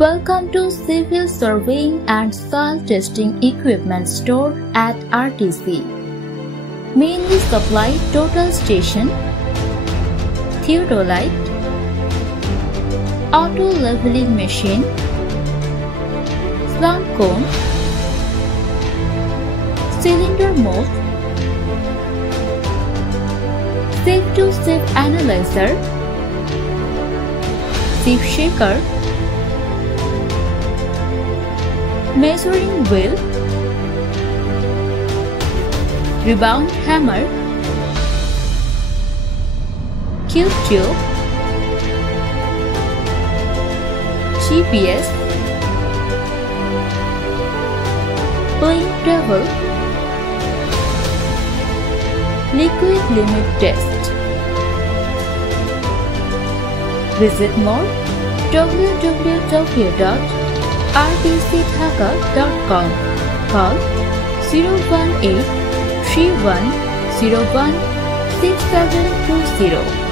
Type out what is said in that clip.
Welcome to Civil Surveying and Soil Testing Equipment Store at RTC. Mainly supply total station, theodolite, auto leveling machine, slant cone, cylinder mold, sieve-to-sieve analyzer, sieve shaker, measuring wheel, rebound hammer, cube tube, GPS, weighing table, liquid limit test. Visit more www.rtcdhaka.com. Call 018 3101 6720.